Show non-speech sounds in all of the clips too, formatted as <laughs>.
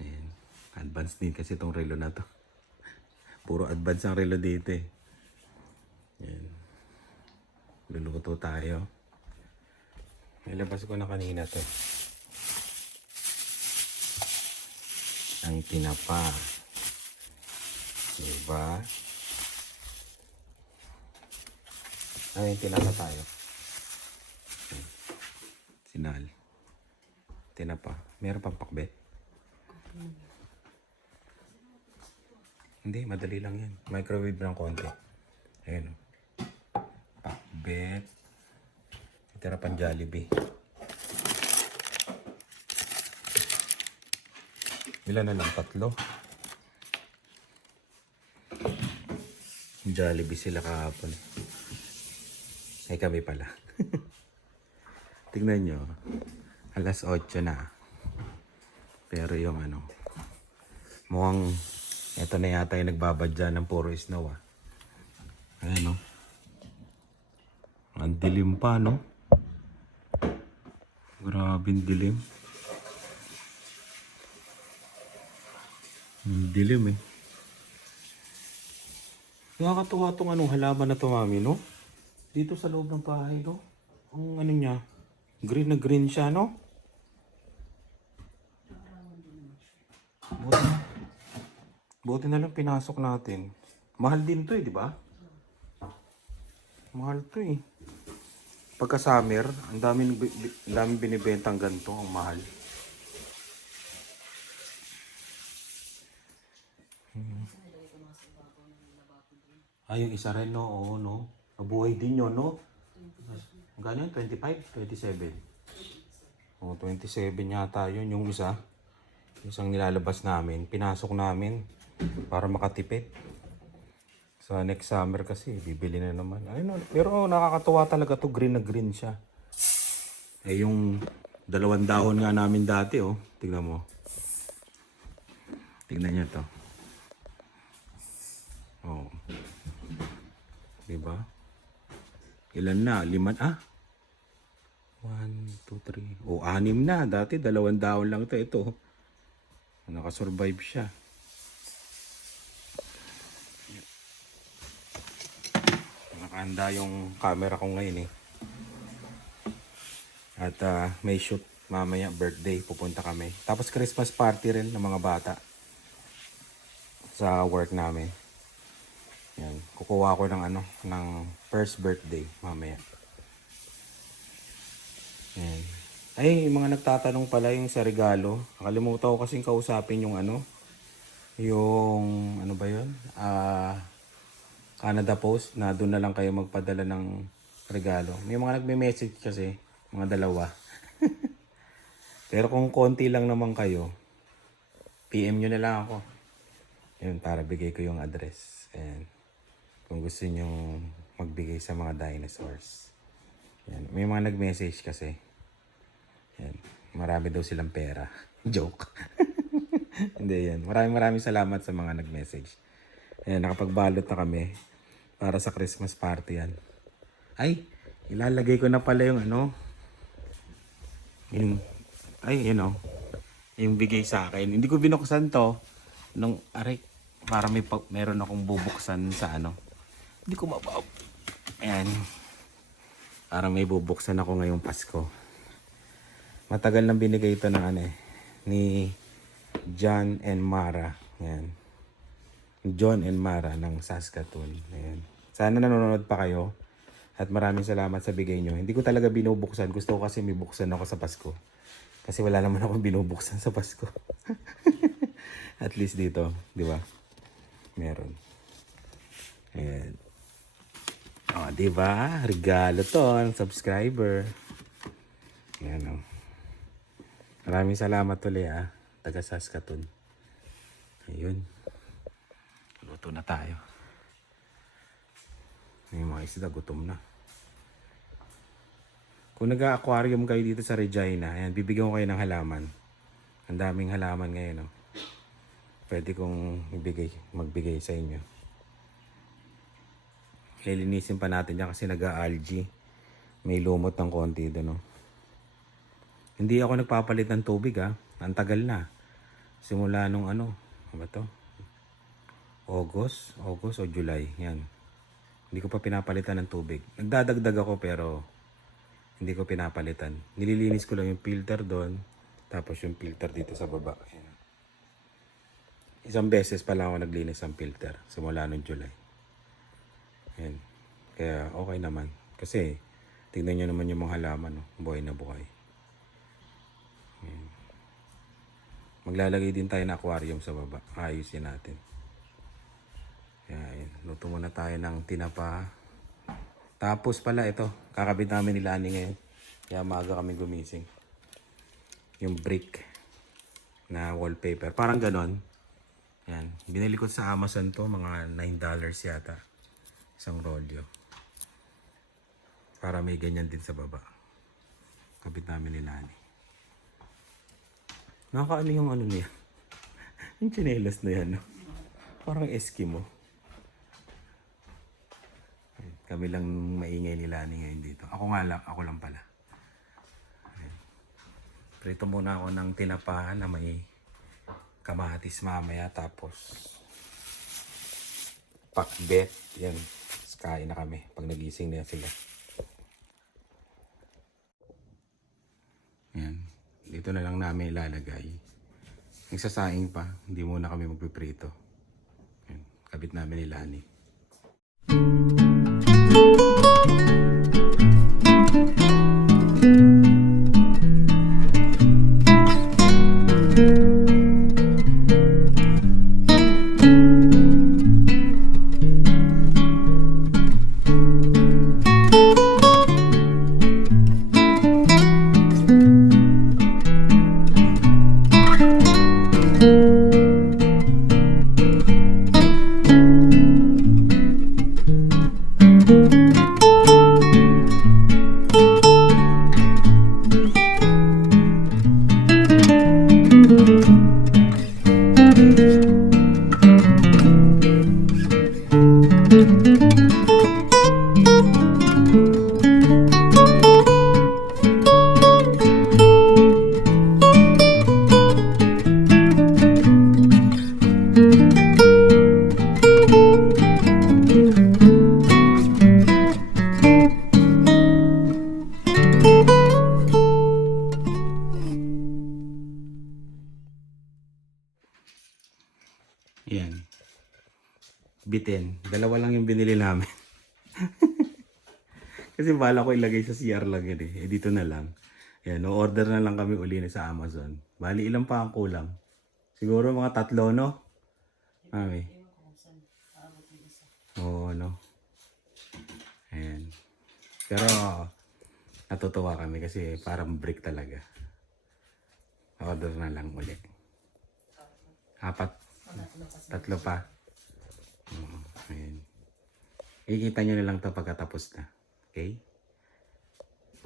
Ayan. Advance din kasi itong relo na to. <laughs> Puro advance ang relo dito eh. Ayan. Luluto tayo. Nilabas ko na kanina to. Ang tinapa. Diba? Ay, tinapa tayo. Sinal. Tinapa. Meron pang pakbet? Hindi, madali lang yan. Microwave lang konti. Ayan. o. Pakbet. Tira pang Jollibee. Ilan na lang? Tatlo? Jollibee sila kahapon. Ay kami pala. <laughs> Tingnan nyo. Alas 8 na. Pero yung ano, mukhang eto na yata yung nagbabadya ng puro snow ah. Ayan no. Ang dilim pa no. Grabing dilim. Ang dilim eh. Nakakatuwa tong anong halaman na to mami no. Dito sa loob ng bahay no. Ang ano niya, green na green siya no. Buti, buti na lang pinasok natin. Mahal din to eh, di ba? Mahal to eh. Pagka summer, ang daming, ang daming binibentang ganito, ang mahal. Hmm. Ay, yung isa rin, no? Oo, no? Mabuhay din yun, no? Magkano yun? 25? 27? Oo, 27 yata yun yung isa. Isang nilalabas namin. Pinasok namin para makatipid. Sa next summer kasi, bibili na naman. Ayun, pero nakakatuwa talaga to Green na green siya. Eh, yung dalawang dahon nga namin dati, oh. Tingnan mo. Tingnan niyo to. Oh. Diba? Ilan na? Liman? Ah? One, two, three. O, anim na. Dati, dalawang dahon lang ito. Ito. Nakasurvive siya. Nakahanda yung camera ko ngayon eh. At ah, may shoot mamaya birthday. Pupunta kami. Tapos Christmas party rin ng mga bata. Sa work namin. Yan. Kukuha ko ng ano, ng first birthday mamaya. Yan. Ay, yung mga nagtatanong pala yung sa regalo. Nakalimutan ko kasing kausapin yung ano, yung ano ba yun? Ah, Canada Post na doon na lang kayo magpadala ng regalo. May mga nagme-message kasi, mga dalawa. <laughs> Pero kung konti lang naman kayo, PM nyo na lang ako. Yun, para bigay ko yung address. And kung gusto nyo magbigay sa mga dinosaurs. Yan. May mga nag-message kasi. Yan. Marami daw silang pera. <laughs> Joke. <laughs> Hindi yan. Maraming maraming salamat sa mga nag-message. Ayan, nakapagbalot na kami para sa Christmas party yan. Ay, ilalagay ko na pala yung ano. Yung, ay, yun know, Yung bigay sa akin. Hindi ko binuksan to. Nung, aray, para may pa, meron akong bubuksan sa ano. Hindi ko mabaw. Ayan. Para may bubuksan ako ngayong Pasko. Matagal nang binigay ito ng ano eh, ni John and Mara. Ayan. John and Mara ng Saskatoon. Ayan. Sana nanonood pa kayo. At maraming salamat sa bigay nyo. Hindi ko talaga binubuksan. Gusto ko kasi may buksan ako sa Pasko. Kasi wala naman akong binubuksan sa Pasko. <laughs> At least dito, di ba? Meron. Ayan. O, oh, di ba? Regalo to ng subscriber. Ayan o. Maraming salamat ulit ah. taga Saskatoon. Ayun. Luto na tayo. Yung mga isda, gutom na. Kung nag-aquarium kayo dito sa Regina, ayan, bibigyan ko kayo ng halaman. Ang daming halaman ngayon, no? Pwede kong ibigay, magbigay sa inyo. Lilinisin pa natin yan kasi nag-algae. May lumot ng konti doon, no? Hindi ako nagpapalit ng tubig, ha? Ang tagal na. Simula nung ano, ano ba to? August, August o July, yan. Hindi ko pa pinapalitan ng tubig. Nagdadagdag ako pero hindi ko pinapalitan. Nililinis ko lang yung filter doon, tapos yung filter dito sa baba. Ayan. Isang beses pa lang ako naglinis ng filter simula nung July. Ayan. Kaya okay naman. Kasi tignan nyo naman yung mga halaman, no? buhay na buhay. Ayan. Maglalagay din tayo ng aquarium sa baba. Ayusin natin. Ayan. Luto muna tayo ng tinapa. Tapos pala ito, kakabit namin ni Lani ngayon. Kaya maaga kami gumising. Yung brick na wallpaper. Parang ganon. Yan. Binili ko sa Amazon to, mga $9 yata. Isang rolyo. Para may ganyan din sa baba. Kabit namin ni Lani. Nakakaano yung ano niya? <laughs> yung chinelas na yan, no? Parang Eskimo. Kami lang maingay ni Lani ngayon dito. Ako nga lang, ako lang pala. Prito muna ako ng tinapahan na may kamatis mamaya tapos pakbet. Yan. Kain na kami pag nagising na sila. Yan. Dito na lang namin ilalagay. Nagsasaing pa. Hindi muna kami magpiprito. Yan. Kabit namin ni Lani. Yan. Bitin. Dalawa lang yung binili namin. <laughs> Kasi bala ko ilagay sa CR lang yun eh. Eh dito na lang. Yan, no order na lang kami uli sa Amazon. Bali ilang pa ang kulang? Siguro mga tatlo, no? Mami. Oo, no? Ayan. Pero, natutuwa kami kasi parang break talaga. Order na lang uli. Apat. Tatlo pa. Ikita nyo na lang to pagkatapos na. Okay?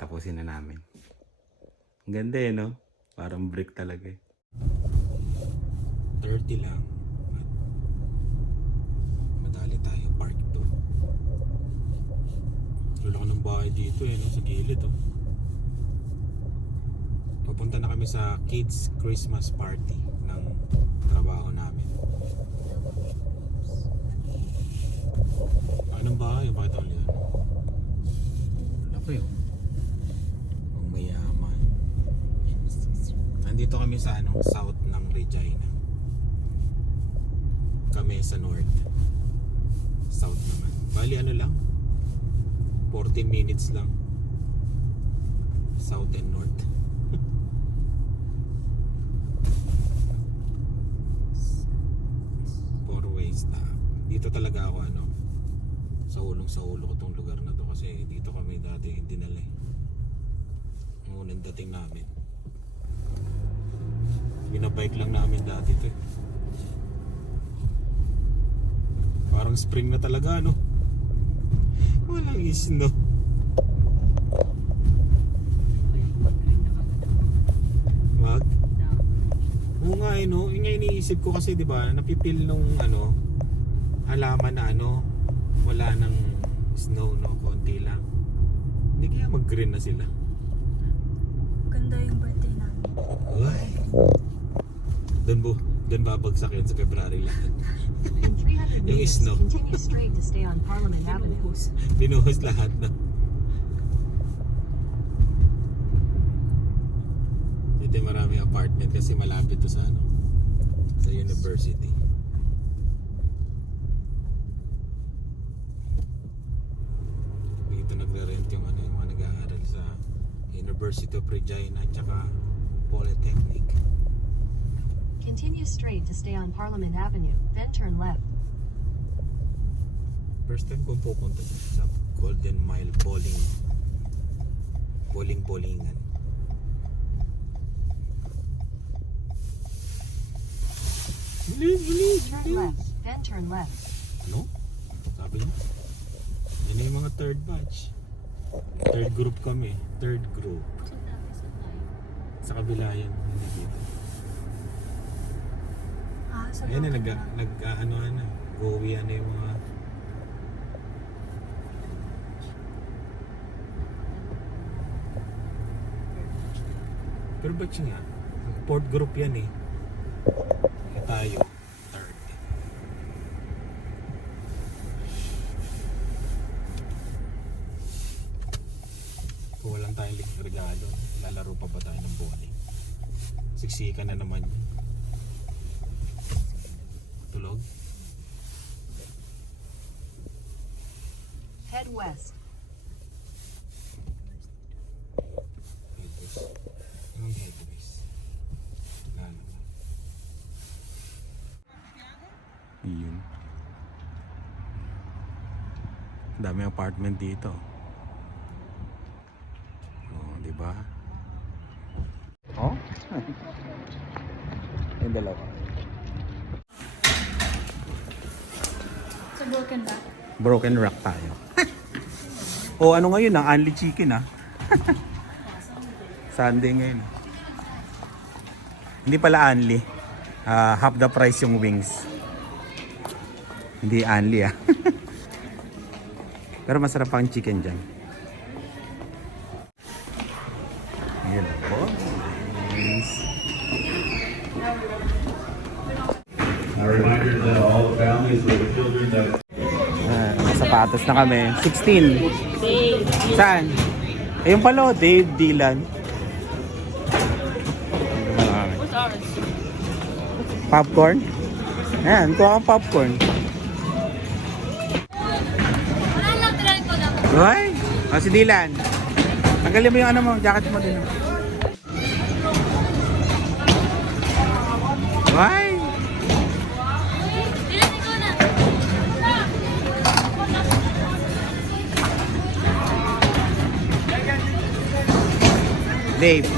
Tapusin na namin. Ang ganda eh, no? Parang break talaga eh. 30 lang. At madali tayo. Park to. Lulaki ng bahay dito eh, no? Sa gilid oh. Papunta na kami sa kids Christmas party ng trabaho namin. Anong bahay? Bakit ako yan? Laki oh. Ang mayaman. Nandito kami sa ano, south ng Regina. Kami sa north. South naman. Bali ano lang? 40 minutes lang. South and north. <laughs> Four ways na. Dito talaga ako ano, sa ulong sa ulo ko tong lugar na to kasi dito kami dati dinala eh. Ang unang dating namin. Binabike lang namin dati to eh. Parang spring na talaga, no? Walang snow. Wag? Oo nga eh, no? Yun nga iniisip ko kasi, di ba, napipil nung ano, halaman na ano, wala nang snow, no? Konti lang. Hindi kaya mag-green na sila. Ganda yung birthday namin. Ay. Doon bu, doon babagsak yun sa February lahat. In 300 Yung snow. continue straight to stay on Parliament Avenue. Binuhos lahat na. Dito yung marami apartment kasi malapit to sa ano, sa university. Dito nagre-rent yung ano yung mga nag-aaral sa University of Regina at saka Polytechnic. Continue straight to stay on Parliament Avenue, then turn left. First time kong pupunta sa, Golden Mile Bowling Bowling Bowlingan Bilis, bilis, Turn bilis. left, then turn left. Ano? Sabi niya? Yan na yung mga third batch Third group kami. Third group. Sa kabila yan Hindi dito. Ah, sa Ayan na nag, nag ano ano Gowi ano yung mga Pero batch nga? Fourth group yan eh Eh, Tayo Third Kung walang tayong lig- regalo Lalaro pa ba tayo ng bowling Siksikan na naman Tulog Head west. Headways. Anong headways? Wala naman. Yun. Dami apartment dito. Oh, di ba? Oh? Yung dalawa. Sa Broken Back. Broken Rock tayo. <laughs> o ano ngayon ang Only Chicken ah. <laughs> Sunday ngayon. ah. Hindi pala only. Ah, half the price yung wings. Hindi only ah. <laughs> Pero masarap ang chicken dyan. Sapatos na kami. 16. Saan? Ayun pala, oh, Dave Dylan. Popcorn? Ayan, kuha kang popcorn. Hoy! O, si Dylan. Tanggalin mo yung ano mo, jacket mo din. Hoy! Dave.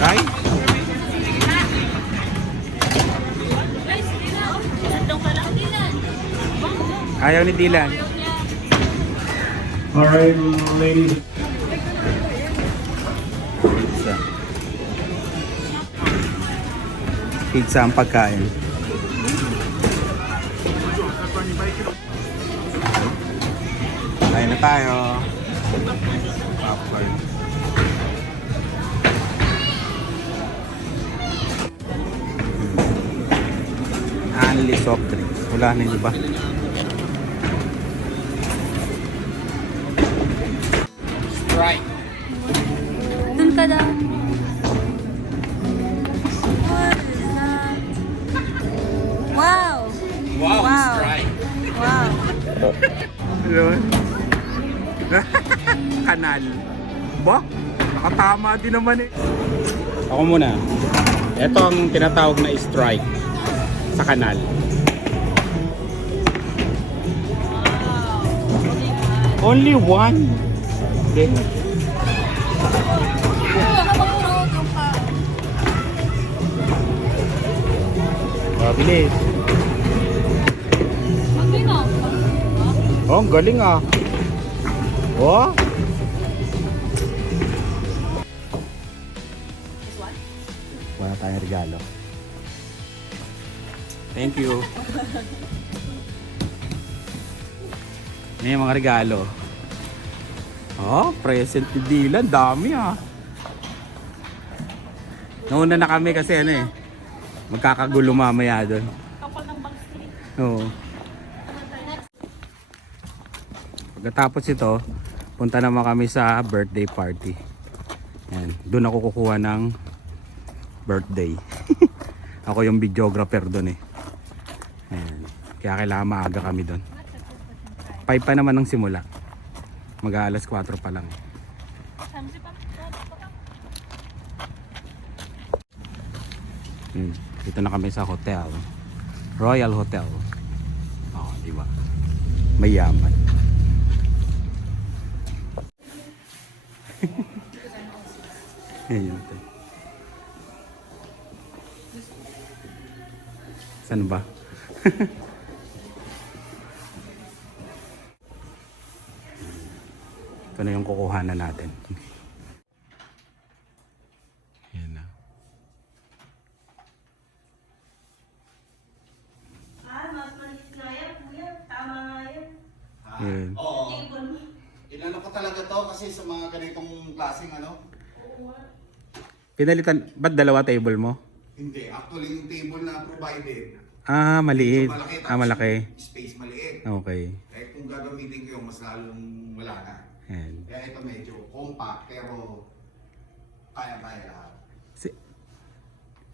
Ay? Ayaw ni Dylan. All right, ladies. Pizza. Pizza ang pagkain. Na tayo. Popcorn. Only soft drinks. Wala na yung iba. Nakatama din naman eh. Ako muna. Ito ang tinatawag na strike sa kanal. Only one. Okay. Oh, bilis. Oh, ang galing ah. Oh. Regalo. Thank you. Yung mga regalo. Oh, present ni Dylan. Dami ah. Nauna na kami kasi ano eh. Magkakagulo mamaya doon. Oo. Pagkatapos ito, punta naman kami sa birthday party. Yan. Doon ako kukuha ng birthday. <laughs> ako yung videographer doon eh. Yan. Kaya kailangan maaga kami doon. 5 pa naman ng simula. Mag alas 4 pa lang. Hmm. Dito na kami sa hotel. Royal Hotel. Oh, di ba? Mayaman. <laughs> Ayun. ito. Saan ba? <laughs> Ito na yung kukuhanan natin. Yan na. Ah, mas maliit nga yan, kuya. Tama nga yan. Yan. Oo. Inano ko talaga to kasi sa mga ganitong klaseng ano. Pinalitan, ba't dalawa table mo? Hindi, actually yung table na provided. Ah, maliit. medyo malaki, Ah, malaki. Space maliit. Okay. Eh kung gagamitin ko yung mas lalong wala na. Yan. Kaya ito medyo compact pero kaya-kaya lahat. Si,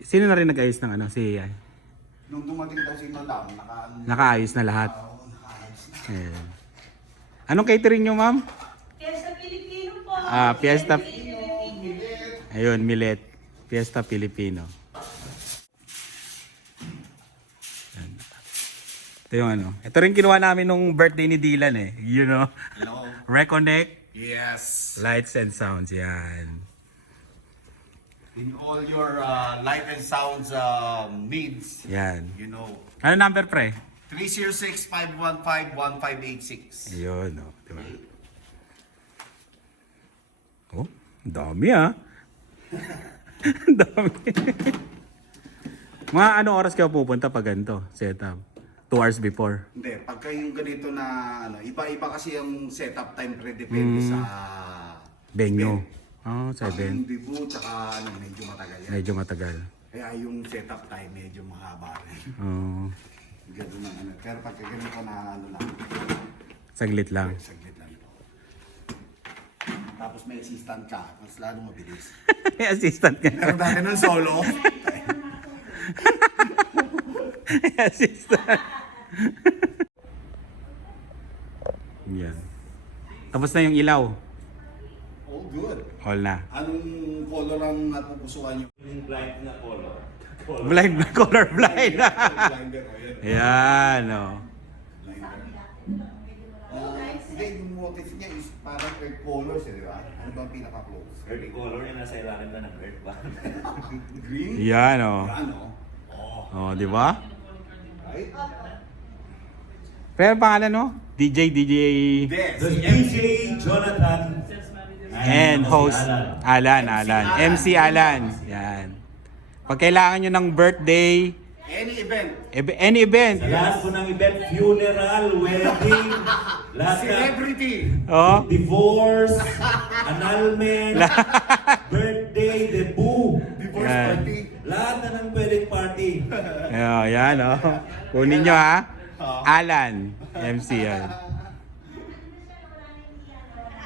sino na rin nag-ayos ng ano? Si, Nung dumating daw si Madam, naka, nakaayos na lahat. Oo, nakaayos na. Ayan. Anong catering nyo, ma'am? Fiesta Filipino po. Ah, Fiesta. Milit. Ayun, Millet. Fiesta Filipino. Ito yung ano. Ito rin kinuha namin nung birthday ni Dylan eh. You know? Hello. <laughs> Reconnect, Yes. lights and sounds. Yan. In all your uh, light and sounds uh, needs, Yan. you know, Ano number pre? 306-515-1586. Ayun, oh. Diba? Oh, dami ah. <laughs> <laughs> Dami. Mga ano oras kayo pupunta pag ganito, setup? Two hours before. Hindi, pagka yung ganito na, ano, iba-iba kasi yung setup time pre depende sa Venue. Oh, Pag seven. yung debut, tsaka ano, medyo matagal yan. Medyo matagal. Kaya yung setup time medyo mahaba rin. Oh, <laughs> Ganun ang ano. Pero pagka ganito na ano lang, saglit lang. saglit lang. Tapos may assistant ka, mas lalo mabilis. <laughs> May assistant ka. Pero dati ng solo, <laughs> May assistant. <laughs> Yan. Tapos na yung ilaw. all good. All na. Anong color ang napupusuan nyo? <laughs> Blind na color blind. Blinder o yan. Yan, oh. Ah, Hindi, yung motif niya is parang earth colors eh, di ba? Ano ba ang pinaka-close? Earth color yung nasa ilalim na ng earth ba? <laughs> Green? Yan, oh. Ano? Oh, di ba? Right? Pero ang pangalan, no? DJ, DJ, Yes. The DJ Jonathan and host Alan, Alan. MC Alan. Yan. Pag kailangan nyo ng birthday, Any event. eb- any event. Sa lahat po ng event, funeral, wedding, <laughs> lahat na, Celebrity. Oh, divorce, annulment, <laughs> birthday, debut, Divorce Yan. party. lahat na ng pwedeng party. Ayan, yan, oh. Kunin nyo, ha? Alan. MC yan.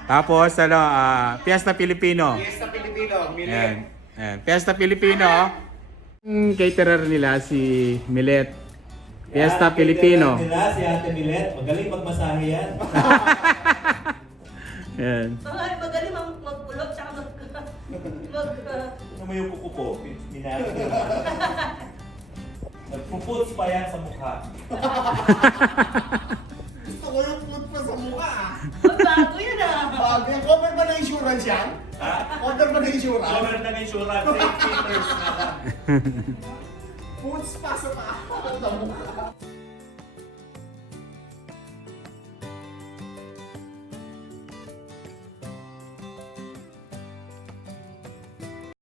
Tapos, ano, ah, Fiesta Filipino. Fiesta Filipino. Ayan. Milet. Ayan. Fiesta Filipino. Ang caterer nila si Milet. Fiesta Filipino. kailangan Nila, si Ate Milet, magaling magmasahe yan. <laughs> Ayan. Mga magaling mag magpulot, tsaka mag... <laughs> mag uh, Ano mo yung kuko ko? Minari. <laughs> Nagpuputs pa yan sa mukha. <laughs> Gusto ko yung food pa sa mukha. Ang bago yun ah. Bago yan. Cover ba na insurance yan? Ha? Cover ba na insurance? Cover ng insurance, safety first na lang. Foods pa sa mukha.